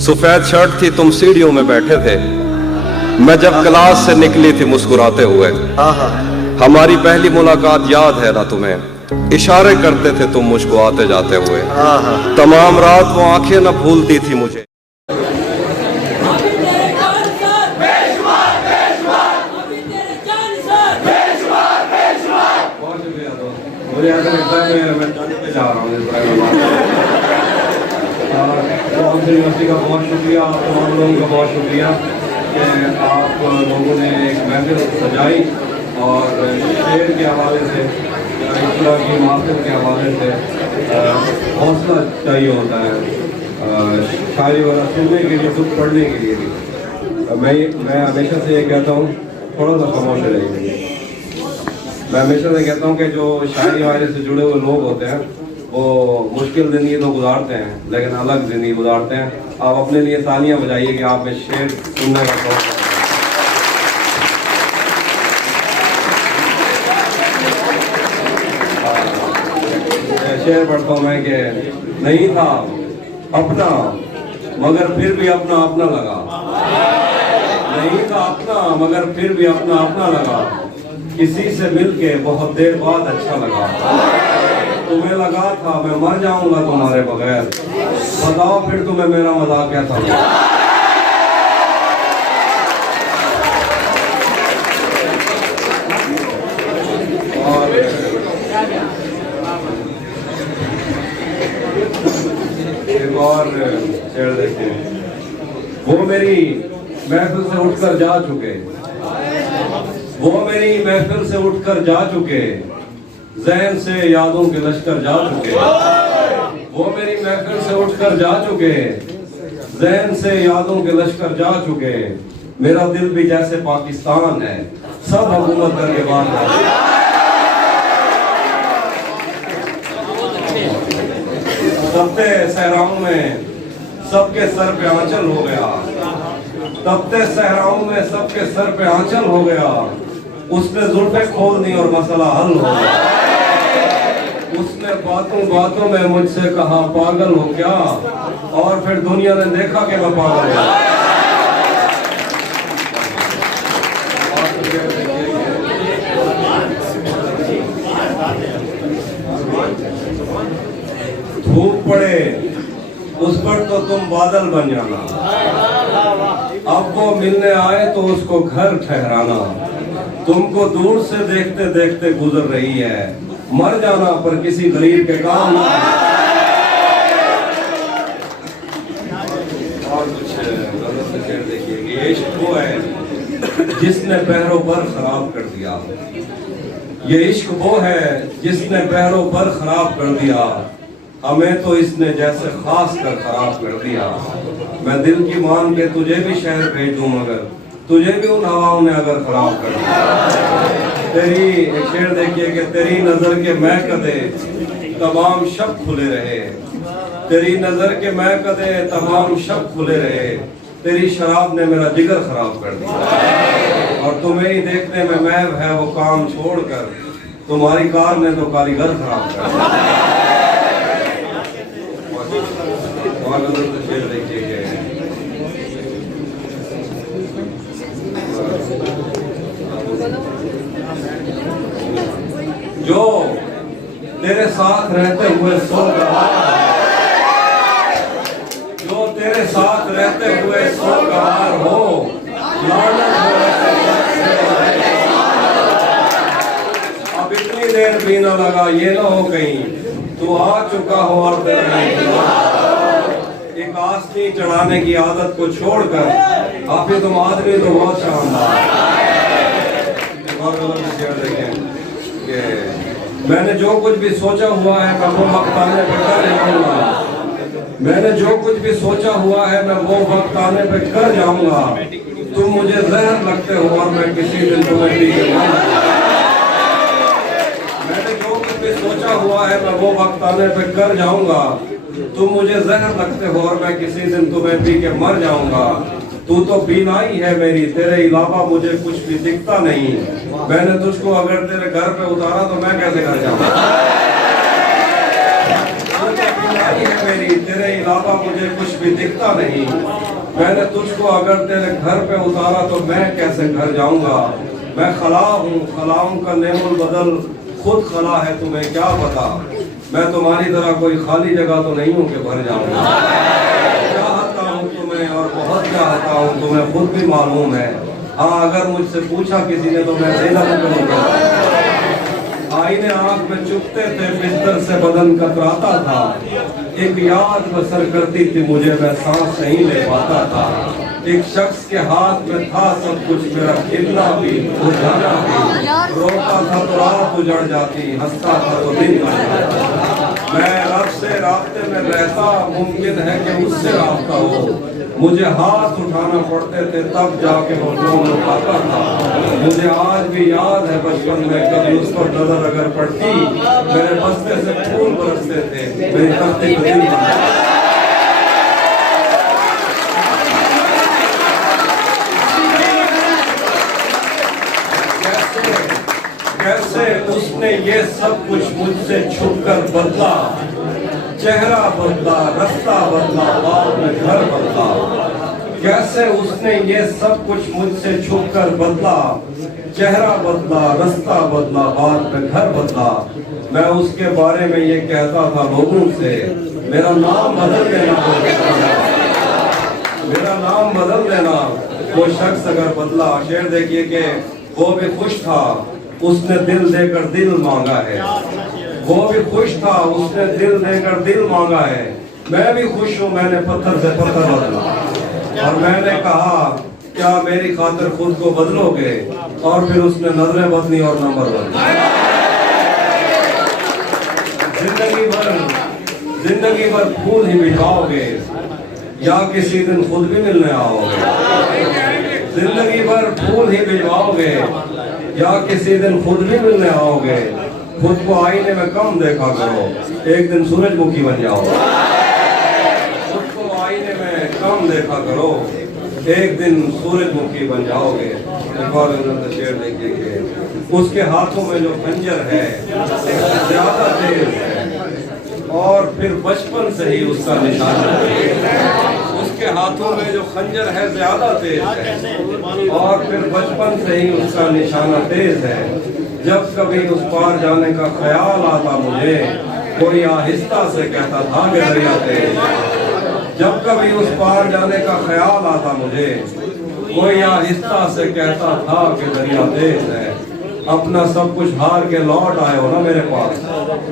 सफेद शर्ट थी, तुम सीढ़ियों में बैठे थे, मैं जब क्लास से निकली थी मुस्कुराते हुए। हमारी पहली मुलाकात याद है ना तुम्हें, इशारे करते थे तुम मुझको आते जाते हुए। तमाम रात वो आंखें न भूलती थी मुझे। मुझे ऐसा लगता है मैं पे जा रहा हूँ यूनिवर्सिटी का बहुत शुक्रिया, तमाम लोगों का बहुत शुक्रिया कि आप लोगों ने एक महफिल सजाई और शेर के हवाले से, इस्लाम की माफिल के हवाले से हौसला चाहिए होता है शायरी वाला सुनने के लिए, कुछ पढ़ने के लिए भी। मैं हमेशा से ये कहता हूँ, थोड़ा सा खामोश रहिए। मैं हमेशा से कहता हूँ कि जो शायरी वाले से जुड़े हुए लोग होते हैं वो मुश्किल ज़िंदगी तो गुजारते हैं, लेकिन अलग ज़िंदगी गुजारते हैं। आप अपने लिए तालियां बजाइए कि आप में शेर सुनने का शौक है। शेर पढ़ता हूँ मैं कि नहीं था अपना मगर फिर भी अपना अपना लगा, नहीं था अपना मगर फिर भी अपना अपना लगा, किसी से मिलके बहुत देर बाद अच्छा लगा, तुम्हें लगा था मैं मर जाऊंगा तुम्हारे बगैर, बताओ फिर तुम्हें मेरा मजाक क्या था। और एक और शेर देखते हैं, वो मेरी महफिल से उठकर जा चुके, वो मेरी महफिल से उठकर जा चुके, ज़हन से यादों के लश्कर जा चुके, वो मेरी महफिल से उठकर जा चुके, ज़हन से यादों के लश्कर जा चुके, मेरा दिल भी जैसे पाकिस्तान है, सब हुकूमत करके बाद तपते सहराओं में सबके सर पे आंचल हो गया, तपते सहराओं में सबके सर पे आंचल हो गया, उसने जुल्फे खोल दी और मसला हल हो गया, उसने बातों बातों में मुझसे कहा पागल हो क्या, और फिर दुनिया ने देखा कि मैं पागल हूं। धूप पड़े उस पर तो तुम बादल बन जाना, अब वो मिलने आए तो उसको घर ठहराना, तुमको दूर से देखते देखते गुजर रही है, मर जाना पर किसी गरीब के काम ना। और कुछ देखिए, ये इश्क वो है जिसने पहरों पर खराब कर दिया, ये इश्क वो है जिसने पहरों पर खराब कर दिया, हमें तो इसने जैसे खास कर खराब कर दिया, मैं दिल की मान के तुझे भी शहर भेज दूं मगर तुझे भी उन हवाओं ने अगर खराब कर दिया। तेरी एक शेर देखिए कि तेरी नजर के मैं कदे तमाम शब खुले रहे, तेरी नजर के मैं कदे तमाम शब खुले रहे, तेरी शराब ने मेरा जिगर खराब कर दिया, और तुम्हें ही देखने में महव है वो काम छोड़कर, तुम्हारी कार ने तो कारीगर खराब कर दिया। शेर देखिए जो तेरे साथ रहते हुए सो गया, जो तेरे साथ रहते हुए सो गवार हो, अब इतनी देर भी न लगा ये न हो कहीं तू आ चुका हो और एक आस्ती चढ़ाने की आदत को छोड़कर आप ही तुम आदमी तो बहुत शानदार। मैंने जो कुछ भी सोचा हुआ है मैं वो वक्त आने पे कर जाऊंगा, मैंने जो कुछ भी सोचा हुआ है मैं वो वक्त आने पे कर जाऊंगा, तुम मुझे जहर लगते हो और मैं किसी दिन तुम्हें पी के मैंने जो कुछ भी सोचा हुआ है मैं वो वक्त आने पे कर जाऊंगा, तुम मुझे जहर लगते हो और मैं किसी दिन तुम्हें पी के मर जाऊंगा, तू तो बीनाई है मेरी, तेरे अलावा मुझे कुछ भी दिखता नहीं, मैंने तुझको अगर तेरे घर पे उतारा तो मैं कैसे घर जाऊंगा। है मेरी, तेरे तेरे अलावा मुझे कुछ भी दिखता नहीं। मैंने तुझको अगर तेरे घर पे उतारा तो मैं कैसे घर जाऊंगा। मैं खला हूँ, खलाओं का नेमुल बदल खुद खला है, तुम्हें क्या पता। मैं तुम्हारी तरह कोई खाली जगह तो नहीं हूँ कि भर जाऊंगा। चाहता हूँ तुम्हें और बहुत चाहता हूँ, तुम्हें खुद भी मालूम है। हाँ, अगर मुझसे पूछा किसी ने तो मैं देना करूँगा। आईने आंख में चुपते थे, बिस्तर से बदन कतराता था। एक याद बसर करती थी मुझे, मैं सांस नहीं ले पाता था। एक शख्स के हाथ में था सब कुछ, मेरा खिलना भी जाना भी। रोता था तो रात उजड़ जाती, हंसता था तो दिन भर जाता। मैं रब से रास्ते में रहता, मुमकिन है कि उससे रास्ता हो। मुझे हाथ उठाना पड़ते थे तब जाके वो लोग उठाता था। मुझे आज भी याद है बचपन में कभी उस पर नजर अगर पड़ती, मेरे बस्ते से फूल बरसते थे, मेरी तख्ती पे दिल बनता। कैसे उसने ये सब कुछ मुझसे छुपकर बदला। चेहरा बदला, रास्ता बदला, बाद में घर बदला। कैसे उसने ये सब कुछ मुझसे छुपकर बदला। चेहरा बदला, रास्ता बदला, बाद में घर बदला। मैं उसके बारे में ये कहता था लोगों से, मेरा नाम बदल देना, मेरा नाम बदल देना। वो शख्स अगर बदला। शेर देखिए कि वो भी खुश था, उसने दिल देकर दिल मांगा है। वो भी खुश था, उसने दिल देकर दिल मांगा है। मैं भी खुश हूँ, मैंने पत्थर से पत्थर बदला। और मैंने कहा क्या मेरी खातिर खुद को बदलोगे। और फिर उसने नजरें बदली और नंबर बदला। जिंदगी भर फूल ही बिठाओगे या किसी दिन खुद भी मिलने आओगे। जिंदगी भर फूल ही भिजवाओगे या किसी दिन खुद भी मिलने आओगे। खुद को आईने में कम देखा करो, एक दिन सूरजमुखी बन जाओगे। खुद को आईने में कम देखा करो, एक दिन सूरजमुखी बन जाओगे। शेर देखिए, उसके हाथों में जो खंजर है ज्यादा तेज है और फिर बचपन से ही उसका निशान है। उसके हाथों में जो खंजर है ज्यादा तेज है और फिर बचपन से ही उसका निशाना तेज है। जब कभी उस पार जाने का ख्याल आता मुझे, कोई आहिस्ता से कहता था कि दरिया तेज है। जब कभी उस पार जाने का ख्याल आता मुझे, कोई आहिस्ता से कहता था कि दरिया तेज है। अपना सब कुछ हार के लौट आए हो ना मेरे पास,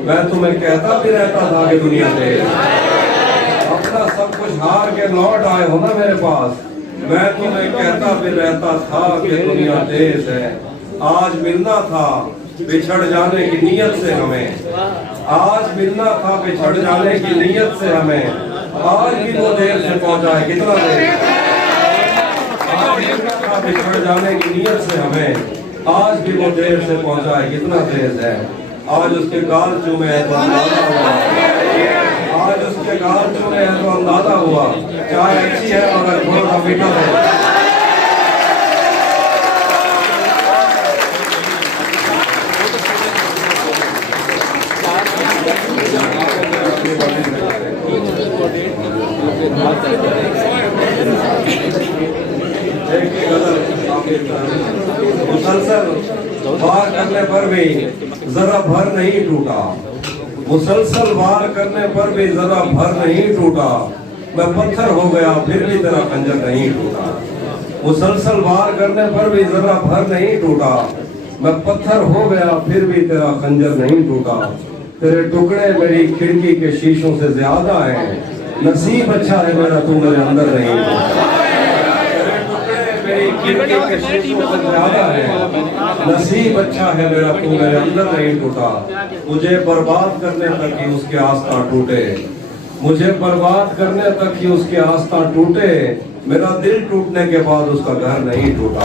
मैं तुम्हें कहता भी रहता था कि दुनिया तेज है। अपना सब कुछ हार के लौट आए हो ना मेरे पास, मैं तुम्हें कहता भी रहता था कि दुनिया तेज है। आज मिलना था बिछड़ जाने की नीयत से हमें, आज मिलना था बिछड़ जाने की नीयत से हमें। आज भी वो देर से पहुंचा है, कितना देर। आज मिलना था बिछड़ जाने की नीयत से हमें, आज भी वो देर से पहुंचा है, कितना तेज है। आज उसके गाल चूमे है तो अंदाजा हुआ, आज उसके गाल चूमे है तो अंदाजा हुआ। चाय अच्छी है और थोड़ा मीठा है। मुसलसल वार करने पर भी जरा भर नहीं टूटा, मुसलसल वार करने पर भी जरा भर नहीं टूटा। मैं पत्थर हो गया फिर भी तेरा खंजर नहीं टूटा। मुसलसल वार करने पर भी जरा भर नहीं टूटा। मैं पत्थर हो गया फिर भी तेरा खंजर नहीं टूटा। तेरे टुकड़े मेरी खिड़की के शीशों से ज्यादा हैं, नसीब अच्छा है मेरा तू मेरे अंदर नहीं टूटा। तेरे टुकड़े मेरी खिड़की के शीशों से ज्यादा है, नसीब अच्छा है मेरा तू मेरे अंदर नहीं टूटा। मुझे बर्बाद करने तक ही उसके आस्था टूटे, मुझे बर्बाद करने तक ही उसके आस्था टूटे। मेरा दिल टूटने के बाद उसका घर नहीं टूटा।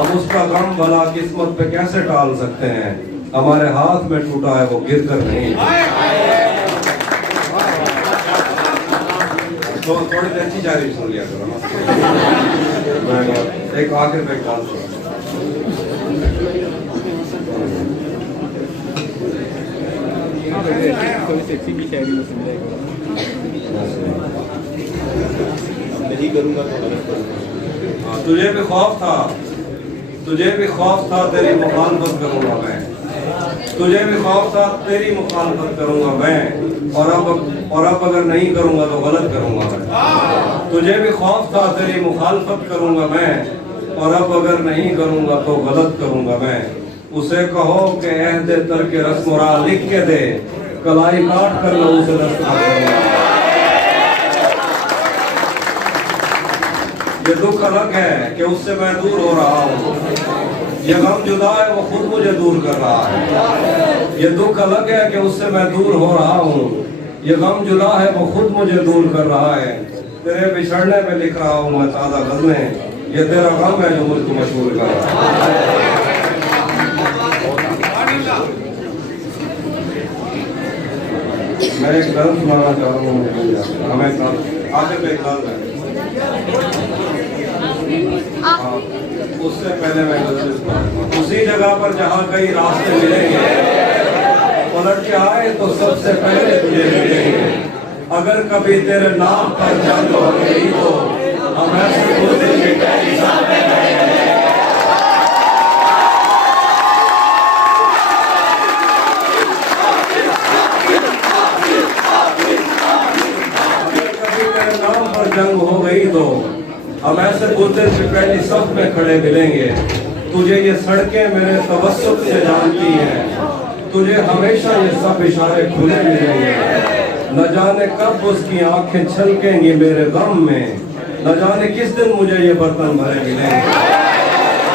अब उसका गम भला किस्मत पे कैसे टाल सकते हैं, हमारे हाथ में टूटा है वो गिर कर नहीं। तो थोड़ी देर अच्छी जारी सुन लिया करो। एक आखिर पे कॉल थोड़ी सेक्सी की शायरी में सुन जाएगा। नहीं करूँगा तो गलत करूँगा। तुझे भी खौफ था, तुझे भी खौफ था तेरी मुखालफत करूँगा मैं, तुझे भी खौफ था तेरी मुखालफत करूँगा मैं, और अब अगर नहीं करूँगा तो गलत करूँगा मैं। तुझे भी खौफ था तेरी मुखालफत करूँगा मैं, और अब अगर नहीं करूँगा तो गलत करूँगा मैं। उसे कहो कि अहद तर्क रस्म राह लिख के दे, कलाई काट कर लो उसे दस्तखत करूँगा। ये दुख अलग है कि उससे मैं दूर हो रहा हूँ, ये गम जुदा है वो खुद मुझे दूर कर रहा है। ये दुख अलग है कि उससे मैं दूर हो रहा हूँ, ये गम जुदा है वो खुद मुझे दूर कर रहा है। तेरे बिछड़ने में लिख रहा हूँ मैं ताज़ा गज़लें, ये तेरा गम है जो मुझको मशहूर कर रहा है। मैं एक गज़ल सुनाना चाह रहा हूँ, हमें आगे पे गज़ल है। उससे पहले मैं गज़ल उसी जगह पर जहाँ कई रास्ते मिलेंगे, पलट के आए तो सबसे पहले तुझे मिलेंगे। अगर कभी तेरे नाम पर जंग हो गई तो हम ऐसे बोलेंगे तेरी सामने जंग हो गई तो हम ऐसे बोलते थे पहली सफ में खड़े मिलेंगे। तुझे ये सड़कें मेरे तवस्सुत से जानती हैं, तुझे हमेशा ये सब इशारे खुले मिलेंगे। न जाने कब उसकी आंखें छलकेंगी मेरे गम में, न जाने किस दिन मुझे ये बर्तन भरे मिलेंगे।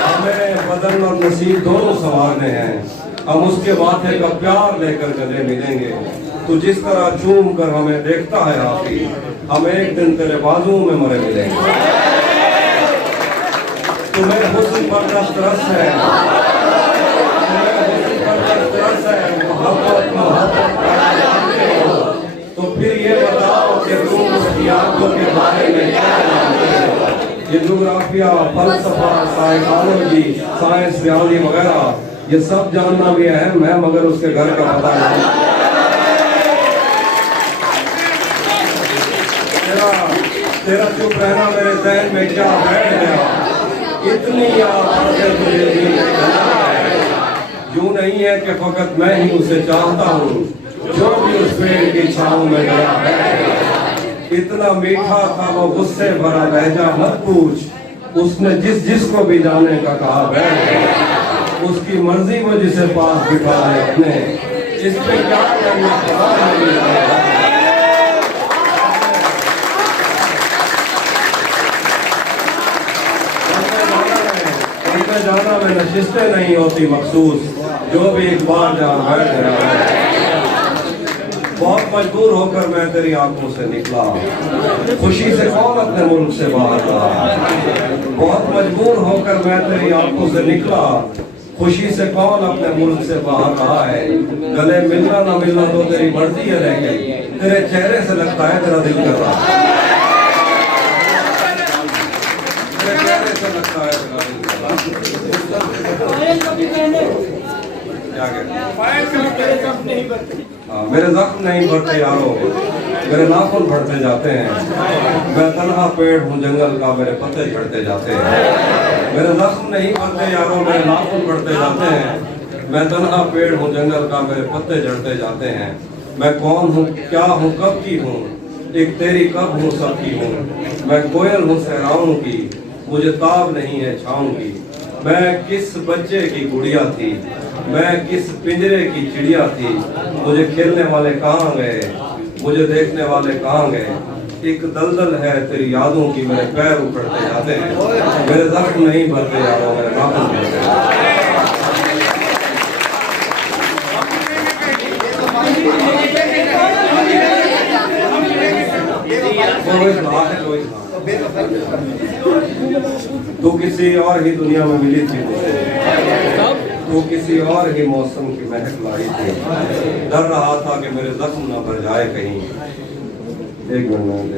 हमें बदन और नसीब दोनों संवारने हैं, हम उसके वादे का प्यार लेकर गले मिलेंगे। तू जिस तरह चूम कर हमें देखता है आखिर, हम एक दिन तेरे बाजुओं में मरे मिलेंगे। तुम्हें हुस्न पर दस्त रस है, मोहब्बत तो फिर ये बताओ कि तुम उसकी आंखों के बारे में क्या जानते हो। ये जोग्राफिया, फलसफा, साइकोलॉजी, साइंस, रियाजी वगैरह ये सब जानना भी अहम है, मगर उसके घर का पता नहीं। तेरा चुप रहना मेरे ज़हन में क्या बैठ गया, इतनी याद तुझे यूं नहीं है कि फकत मैं ही उसे चाहता हूँ, जो भी उस पेड़ की छाँव में गया है। इतना मीठा था वो गुस्से भरा लहजा मत पूछ, उसने जिसको भी जाने का कहा बैठ गया। उसकी मर्जी वो जिसे पास बिठा है अपने, इस पे क्या करना जाना में नशिस्तें नहीं होती मखसूस, जो भी एक बार जहाँ बैठ गया है। बहुत मजबूर होकर मैं तेरी आंखों से निकला, खुशी से कौन अपने मुल्क से बाहर रहा। बहुत मजबूर होकर मैं तेरी आंखों से निकला, खुशी से कौन अपने मुल्क से बाहर रहा है। गले मिलना ना मिलना तो तेरी मर्जी है रह गई, तेरे चेहरे से लगता है तेरा दिल कर रहा है। तेरे चेहरे से लगता है तेरा दिल कर रहा है। मेरे जख्म नहीं भरते यारों, मेरे नाखून बढ़ते जाते हैं। मैं तन्हा पेड़ हूँ जंगल का, मेरे पत्ते झड़ते जाते हैं। मेरे जख्म नहीं भरते यारों, मेरे नाखून बढ़ते जाते हैं। मैं तन्हा पेड़ हूँ जंगल का, मेरे पत्ते झड़ते जाते हैं। मैं कौन हूँ, क्या हूँ, कब की हूँ, एक तेरी कब हूँ, सब की हूँ। मैं कोयल हूँ सहराओं की, मुझे ताब नहीं है छाँव की। मैं किस बच्चे की गुड़िया थी, मैं किस पिंजरे की चिड़िया थी। मुझे खेलने वाले कहाँ गए, मुझे देखने वाले कहाँ गए। एक दलदल है तेरी यादों की, मेरे पैर उखड़ते जाते हैं। मेरे जख्म नहीं भरते यारों, मेरे नाखून भरते हैं। तू किसी और ही दुनिया में मिली थी मुझे, तू किसी और ही मौसम की महक लाई थी। डर रहा था कि मेरे जख्म न भर जाए कहीं। एक मिनट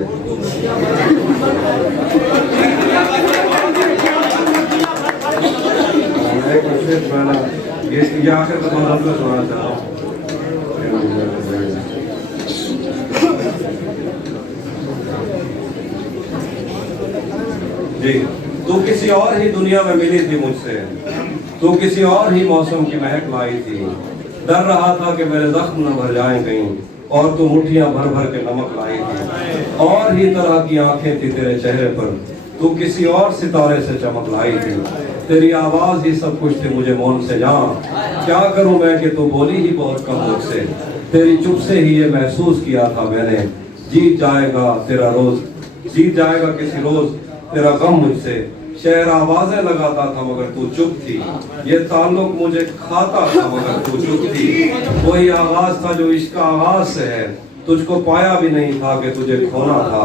ये आखिर का मतलब सुना चाह रहा हूँ। जी, तू किसी और ही दुनिया में मिली थी मुझसे, तू किसी और ही मौसम की महक लाई थी। डर रहा था कि मेरे जख्म न भर जाएं कहीं, और तू मुट्ठियां भर भर के नमक लाई थी। और ही तरह की आंखें थी तेरे चेहरे पर, तू किसी और सितारे से चमक लाई थी। तेरी आवाज ही सब कुछ थी मुझे मौन से जान। क्या करूं मैं कि तू बोली ही बहुत कम मुझसे। तेरी चुप से ही ये महसूस किया था मैंने, जीत जाएगा तेरा रोज, जीत जाएगा किसी रोज तेरा गम मुझसे। शहर आवाजें लगाता था मगर तू चुप थी, ये ताल्लुक मुझे खाता था मगर तू चुप थी। वही आवाज था जो इश्क का आगाज से है, तुझको पाया भी नहीं था कि तुझे खोना था।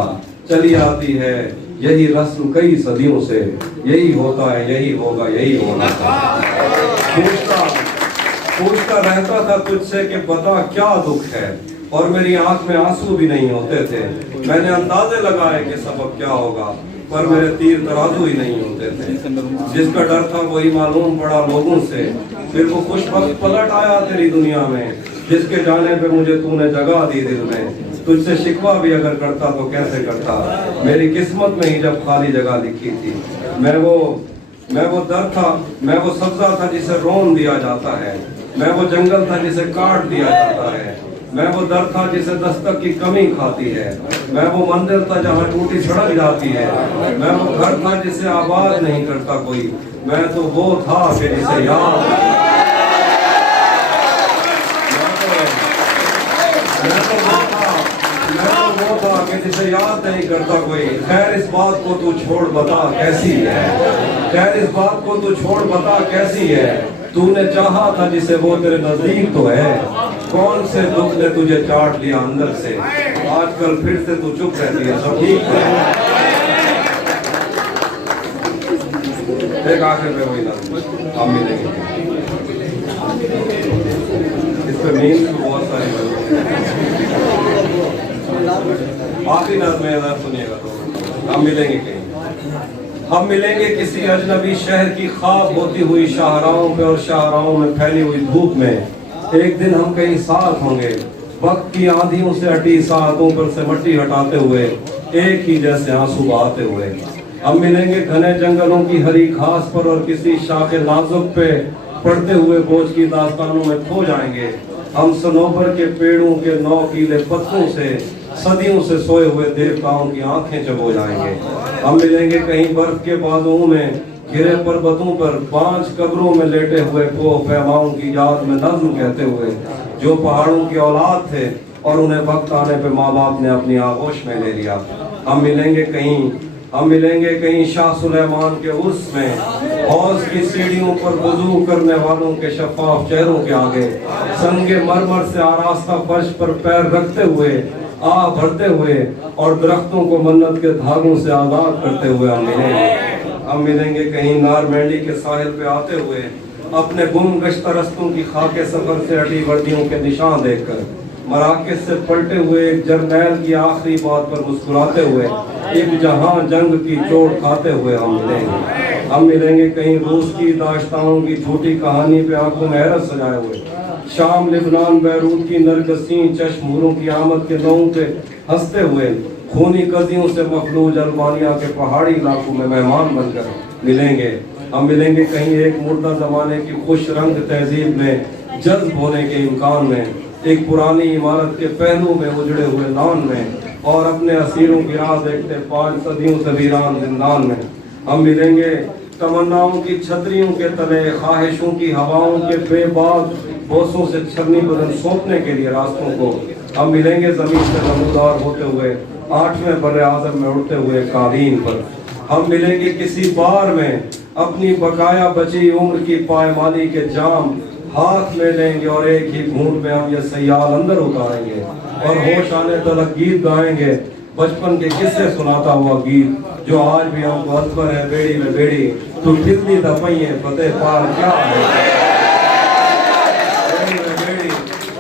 चली आती है यही रस्म कई सदियों से, यही होता है यही होगा यही होना था। पूछता रहता था तुझसे कि बता क्या दुख है, और मेरी आंख में आंसू भी नहीं होते थे। मैंने अंदाजे लगाए कि सबब क्या होगा, पर मेरे तीर तराजू ही नहीं होते थे। जिसका डर था वही मालूम पड़ा लोगों से, फिर वो खुशबख्त पलट आया तेरी दुनिया में। जिसके जाने पे मुझे तूने जगह दी दिल में, तुझसे शिकवा भी अगर करता तो कैसे करता। मेरी किस्मत में ही जब खाली जगह लिखी थी, मैं वो दर था, मैं वो सब्जा था जिसे रोन दिया जाता है, मैं वो जंगल था जिसे काट दिया जाता है, मैं वो दर था जिसे दस्तक की कमी खाती है, मैं वो मंदिर था जहाँ टूटी सड़क जाती है, मैं वो घर था जिसे आबाद नहीं करता कोई, मैं तो वो था कि जिसे याद वो था कि जिसे याद नहीं करता कोई। खैर इस बात को तू छोड़ बता कैसी है, खैर इस बात को तू छोड़ बता कैसी है। तूने चाहा था जिसे वो तेरे नजदीक तो है, कौन से दुख ने तुझे चाट लिया अंदर से। आजकल फिर से तू चुप रहती है, सब ठीक है। एक आखिर में वही ना हम मिलेंगे, इस पे मीन तो बहुत सारी आखिरी नज़्म में सुनिएगा तो हम मिलेंगे कहीं, हम मिलेंगे किसी अजनबी शहर की ख्वाब होती हुई शाहराहों पे और शाहराहों में फैली हुई धूप में। एक दिन हम कहीं साथ होंगे, वक्त की आंधियों से हटी सातों पर से मट्टी हटाते हुए, एक ही जैसे आंसू बहाते हुए। हम मिलेंगे घने जंगलों की हरी घास पर और किसी शाखे नाजुक पे पड़ते हुए बोझ की दास्तानों में खो जाएंगे। हम सनोबर के पेड़ों के नौकीले पत्तों से सदियों से सोए हुए देवताओं की आंखें चबो जाएंगे। हम मिलेंगे कहीं बर्फ के बादलों में घिरे पर्वतों पर, 5 कब्रों में लेटे हुए पोह पैमाओं की याद में नज्म कहते हुए, जो पहाड़ों की औलाद थे और उन्हें वक्त आने पे माँ बाप ने अपनी आगोश में ले लिया। हम मिलेंगे कहीं शाह सुलेमान के उर्स में, हौज की सीढ़ियों पर वुजू करने वालों के शफाफ चेहरों के आगे, संगे मरमर से आरास्ता फर्श पर पैर रखते हुए, आह भरते हुए और दरख्तों को मन्नत के धागों से आजाद करते हुए हम मिलेंगे कहीं नारमेंडी के साहिल पे आते हुए, अपने गुम गश्त रस्तों की खाके सफर से हटी वर्दियों के निशान देखकर, मराकज से पलटे हुए एक जर्नैल की आखिरी बात पर मुस्कुराते हुए, एक जहां जंग की चोट खाते हुए हम मिलेंगे कहीं रूस की दास्तानों की झूठी कहानी पे आंखों में हैरत सजाए हुए, शाम लिबनान बैरूत की नरगसी चश्मूरों की आमद के नौ पे हंसते हुए, खूनी कजियों से मखलूज अल्बानिया के पहाड़ी इलाकों में मेहमान बनकर मिलेंगे। हम मिलेंगे कहीं एक मुर्दा जमाने की खुश रंग तहजीब में जज्ब होने के इम्कान में, एक पुरानी इमारत के पहलू में उजड़े हुए लॉन में, और अपने असीरों की राह देखते 5 सदियों से वीरान जिंदान में। हम मिलेंगे तमन्नाओं की छतरियों के तले, ख्वाहिशों की हवाओं के बेबाक बोसों से छलनी बदन सौंपने के लिए रास्तों को। हम मिलेंगे जमीन से नमूदार होते हुए 8वें बर्रे आज़म में उड़ते हुए कालीन पर। हम मिलेंगे किसी बार में अपनी बकाया बची उम्र की पायमाली के जाम हाथ में लेंगे, और एक ही घूंट में हम ये सयाल अंदर उतारेंगे और होश आने तलक गीत गाएंगे, बचपन के किस्से सुनाता हुआ गीत जो आज भी हमको अकबर है बेड़ी में बेड़ी, तू ठिल्ली दपइए फतेह पार क्या है,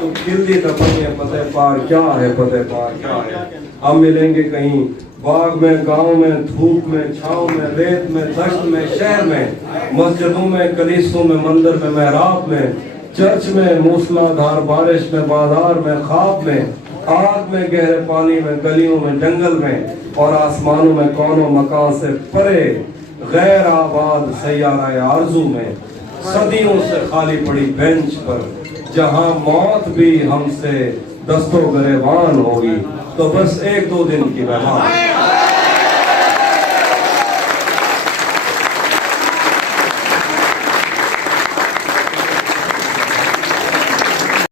तू ठिल्ली दपइए फतेह पार क्या है, फतेह पार क्या है। हम मिलेंगे कहीं बाग में, गांव में, धूप में, छांव में, रेत में, दश्त में, शहर में, मस्जिदों में, कलीसों में, मंदिर में, मेहराब में, चर्च में, मूसलाधार बारिश में, बाजार में, ख्वाब में, आग में, गहरे पानी में, गलियों में, जंगल में, और आसमानों में कौनो मकान से परे गैर आबाद सैयारा आरजू में सदियों से खाली पड़ी बेंच पर जहां मौत भी हमसे दस्तो गरेबान होगी तो बस एक दो दिन की मेहमान।